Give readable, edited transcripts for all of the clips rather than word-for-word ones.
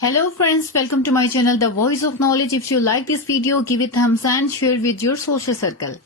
Hello friends, welcome to my channel The Voice of Knowledge. If you like this video, give it thumbs and share with your social circle.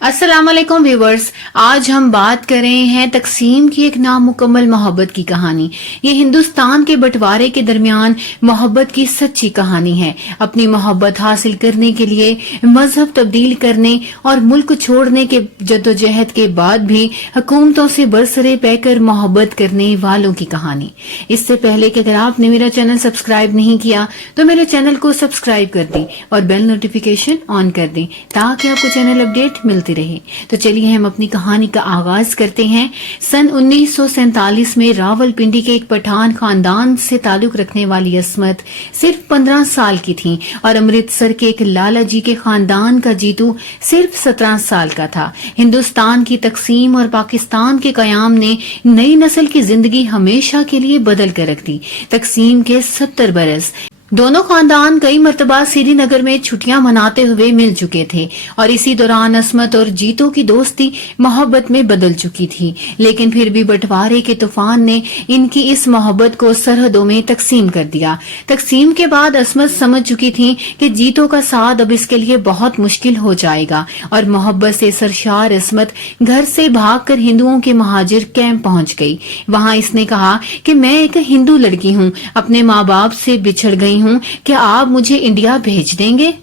अस्सलाम वालेकुम viewers, आज हम बात कर रहे हैं तकसीम की एक नामुकम्मल मोहब्बत की कहानी। ये हिंदुस्तान के बंटवारे के दरमियान मोहब्बत की सच्ची कहानी है। अपनी मोहब्बत हासिल करने के लिए मजहब तब्दील करने और मुल्क छोड़ने के जद्दोजहद के बाद भी हुकूमतों से बरसरे पैकर मोहब्बत करने वालों की कहानी। इससे पहले कि अगर आपने मेरा चैनल सब्सक्राइब नहीं किया तो मेरे चैनल को सब्सक्राइब कर दें और बेल नोटिफिकेशन ऑन कर दें ताकि आपको चैनल अपडेट मिलती रहे। तो चलिए हम अपनी कहानी का आगाज करते हैं। सन 1947 में रावलपिंडी के एक पठान खानदान से ताल्लुक रखने वाली अस्मत सिर्फ 15 साल की थी और अमृतसर के एक लाला जी के खानदान का जीतू सिर्फ 17 साल का था। हिंदुस्तान की तकसीम और पाकिस्तान के कयाम ने नई नस्ल की जिंदगी हमेशा के लिए बदल कर रख दी। तकसीम के 70 बरस दोनों खानदान कई मर्तबा श्रीनगर में छुट्टियां मनाते हुए मिल चुके थे और इसी दौरान अस्मत और जीतो की दोस्ती मोहब्बत में बदल चुकी थी। लेकिन फिर भी बंटवारे के तूफान ने इनकी इस मोहब्बत को सरहदों में तकसीम कर दिया। तकसीम के बाद अस्मत समझ चुकी थी कि जीतो का साथ अब इसके लिए बहुत मुश्किल हो जाएगा और मोहब्बत से सरशार अस्मत घर से भागकर हिंदुओं के महाजिर कैंप पहुंच गई। वहां इसने कहा कि मैं एक हिंदू लड़की हूं, अपने माँ बाप से बिछड़ गई हूं, क्या आप मुझे इंडिया भेज देंगे?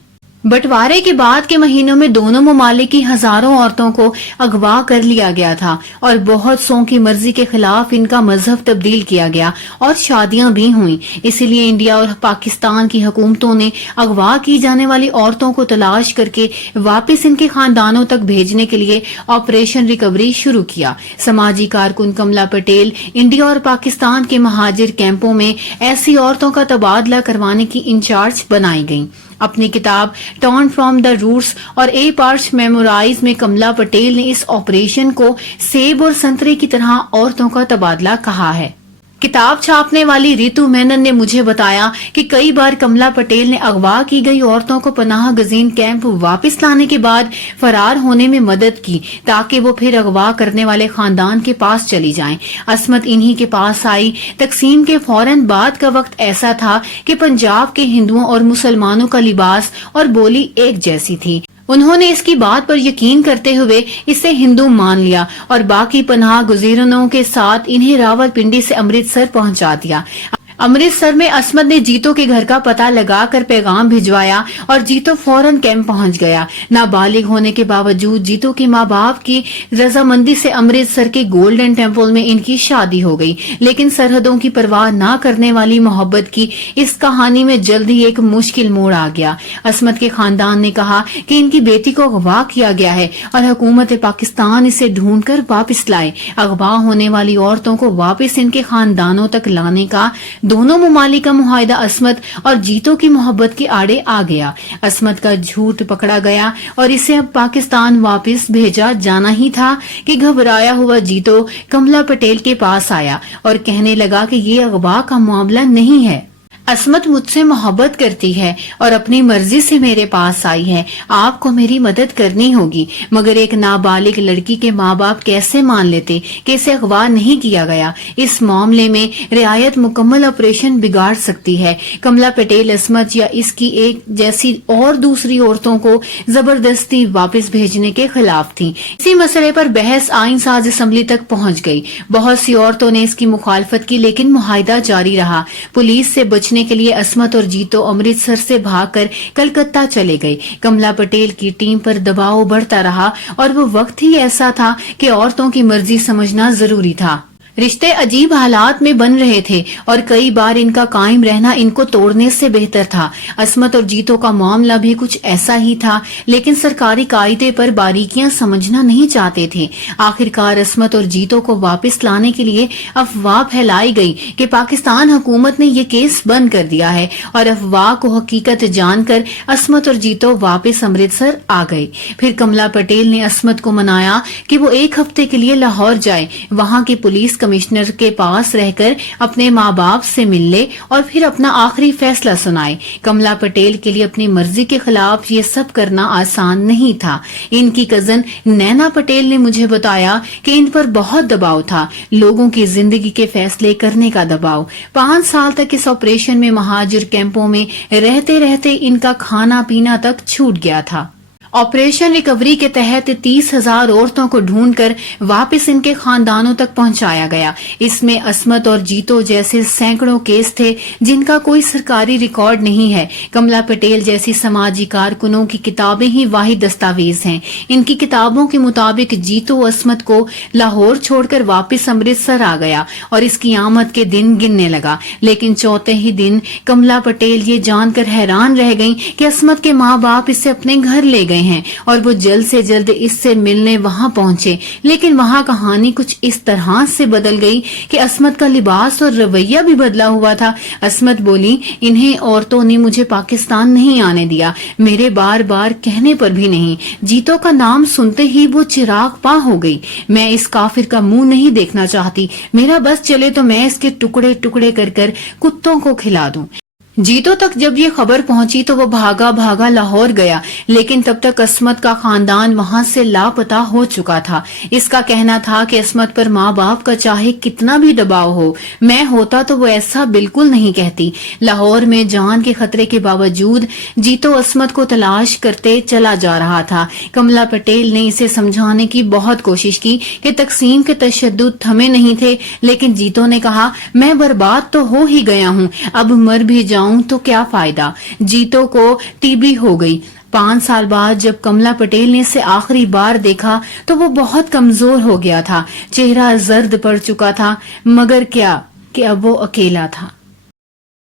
बंटवारे के बाद के महीनों में दोनों ममालिक की हजारों औरतों को अगवा कर लिया गया था और बहुत सौ की मर्जी के खिलाफ इनका मजहब तब्दील किया गया और शादियां भी हुई। इसीलिए इंडिया और पाकिस्तान की हुकूमतों ने अगवा की जाने वाली औरतों को तलाश करके वापस इनके खानदानों तक भेजने के लिए ऑपरेशन रिकवरी शुरू किया। समाजी कारकुन कमला पटेल इंडिया और पाकिस्तान के महाजिर कैंपों में ऐसी औरतों का तबादला करवाने की इंचार्ज बनाई गयी। अपनी किताब टॉर्न फ्रॉम द रूट्स और ए पार्ट्स मेमोराइज में कमला पटेल ने इस ऑपरेशन को सेब और संतरे की तरह औरतों का तबादला कहा है। किताब छापने वाली रितु मेनन ने मुझे बताया कि कई बार कमला पटेल ने अगवा की गई औरतों को पनाह गजीन कैंप वापस लाने के बाद फरार होने में मदद की ताकि वो फिर अगवा करने वाले खानदान के पास चली जाएं। अस्मत इन्हीं के पास आई। तकसीम के फौरन बाद का वक्त ऐसा था कि पंजाब के हिंदुओं और मुसलमानों का लिबास और बोली एक जैसी थी। उन्होंने इसकी बात पर यकीन करते हुए इसे हिंदू मान लिया और बाकी पनाह गुज़ीरनों के साथ इन्हें रावलपिंडी से अमृतसर पहुंचा दिया। अमृतसर में अस्मत ने जीतो के घर का पता लगाकर पैगाम भिजवाया और जीतो फौरन कैंप पहुंच गया। नाबालिग होने के बावजूद जीतो के माँ बाप की रजामंदी से अमृतसर के गोल्डन टेम्पल में इनकी शादी हो गई। लेकिन सरहदों की परवाह न करने वाली मोहब्बत की इस कहानी में जल्द ही एक मुश्किल मोड़ आ गया। अस्मत के खानदान ने कहा कि इनकी बेटी को अगवा किया गया है और हुकूमत पाकिस्तान इसे ढूंढकर वापस लाए। अगवा होने वाली औरतों को वापस इनके खानदानों तक लाने का दोनों ममालिक का मुआहिदा अस्मत और जीतो की मोहब्बत के आड़े आ गया। अस्मत का झूठ पकड़ा गया और इसे अब पाकिस्तान वापस भेजा जाना ही था कि घबराया हुआ जीतो कमला पटेल के पास आया और कहने लगा कि ये अगवा का मामला नहीं है। अस्मत मुझसे मोहब्बत करती है और अपनी मर्जी से मेरे पास आई है। आपको मेरी मदद करनी होगी। मगर एक नाबालिग लड़की के माँ बाप कैसे मान लेते कि इसे अगवा नहीं किया गया? इस मामले में रियायत मुकम्मल ऑपरेशन बिगाड़ सकती है। कमला पटेल अस्मत या इसकी एक जैसी और दूसरी औरतों को जबरदस्ती वापस भेजने के खिलाफ थी। इसी मसले पर बहस आइन साज असम्बली तक पहुँच गयी। बहुत सी औरतों ने इसकी मुखालफत की लेकिन मुआहिदा जारी रहा। पुलिस से बचने के लिए अस्मत और जीतो अमृतसर से भागकर कलकत्ता चले गए। कमला पटेल की टीम पर दबाव बढ़ता रहा और वो वक्त ही ऐसा था कि औरतों की मर्जी समझना जरूरी था। रिश्ते अजीब हालात में बन रहे थे और कई बार इनका कायम रहना इनको तोड़ने से बेहतर था। अस्मत और जीतो का मामला भी कुछ ऐसा ही था, लेकिन सरकारी कायदे पर बारीकियां समझना नहीं चाहते थे। आखिरकार अस्मत और जीतो को वापस लाने के लिए अफवाह फैलाई गई कि पाकिस्तान हुकूमत ने ये केस बंद कर दिया है और अफवाह को हकीकत जानकर अस्मत और जीतो वापस अमृतसर आ गए। फिर कमला पटेल ने अस्मत को मनाया कि वो एक हफ्ते के लिए लाहौर जाए। वहाँ की पुलिस کمشنر کے پاس رہ کر اپنے ماں باپ سے مل لے اور پھر اپنا آخری فیصلہ سنائے۔ کملا پٹیل کے لیے اپنی مرضی کے خلاف یہ سب کرنا آسان نہیں تھا۔ ان کی کزن نینا پٹیل نے مجھے بتایا کہ ان پر بہت دباؤ تھا، لوگوں کی زندگی کے فیصلے کرنے کا دباؤ۔ 5 سال تک اس آپریشن میں مہاجر کیمپوں میں رہتے رہتے ان کا کھانا پینا تک چھوٹ گیا تھا۔ آپریشن ریکوری کے تحت 30,000 عورتوں کو ڈھونڈ کر واپس ان کے خاندانوں تک پہنچایا گیا۔ اس میں عصمت اور جیتو جیسے سینکڑوں کیس تھے جن کا کوئی سرکاری ریکارڈ نہیں ہے۔ کملا پٹیل جیسی سماجی کارکنوں کی کتابیں ہی واحد دستاویز ہیں۔ ان کی کتابوں کے مطابق جیتو عصمت کو لاہور چھوڑ کر واپس امرتسر آ گیا اور اس کی آمد کے دن گننے لگا، لیکن چوتھے ہی دن کملا پٹیل یہ جان کر حیران رہ گئیں کہ عصمت کے ماں باپ اسے اپنے گھر لے گئے ہیں اور وہ جلد سے جلد اس سے ملنے وہاں پہنچے، لیکن وہاں کہانی کچھ اس طرح سے بدل گئی کہ عصمت کا لباس اور رویہ بھی بدلا ہوا تھا۔ عصمت بولی، انہیں عورتوں نے مجھے پاکستان نہیں آنے دیا، میرے بار بار کہنے پر بھی نہیں۔ جیتو کا نام سنتے ہی وہ چراغ پا ہو گئی۔ میں اس کافر کا منہ نہیں دیکھنا چاہتی، میرا بس چلے تو میں اس کے ٹکڑے ٹکڑے کر کر کتوں کو کھلا دوں۔ جیتو تک جب یہ خبر پہنچی تو وہ بھاگا بھاگا لاہور گیا، لیکن تب تک عصمت کا خاندان وہاں سے لاپتہ ہو چکا تھا۔ اس کا کہنا تھا کہ عصمت پر ماں باپ کا چاہے کتنا بھی دباؤ ہو، میں ہوتا تو وہ ایسا بالکل نہیں کہتی۔ لاہور میں جان کے خطرے کے باوجود جیتو عصمت کو تلاش کرتے چلا جا رہا تھا۔ کملا پٹیل نے اسے سمجھانے کی بہت کوشش کی کہ تقسیم کے تشدد تھمے نہیں تھے، لیکن جیتو نے کہا، میں برباد تو ہو ہی گیا ہوں، اب مر بھی جاؤں تو کیا فائدہ۔ جیتو کو ٹی بی ہو گئی۔ 5 سال بعد جب کملا پٹیل نے اسے آخری بار دیکھا تو وہ بہت کمزور ہو گیا تھا، چہرہ زرد پڑ چکا تھا، مگر کیا کہ اب وہ اکیلا تھا۔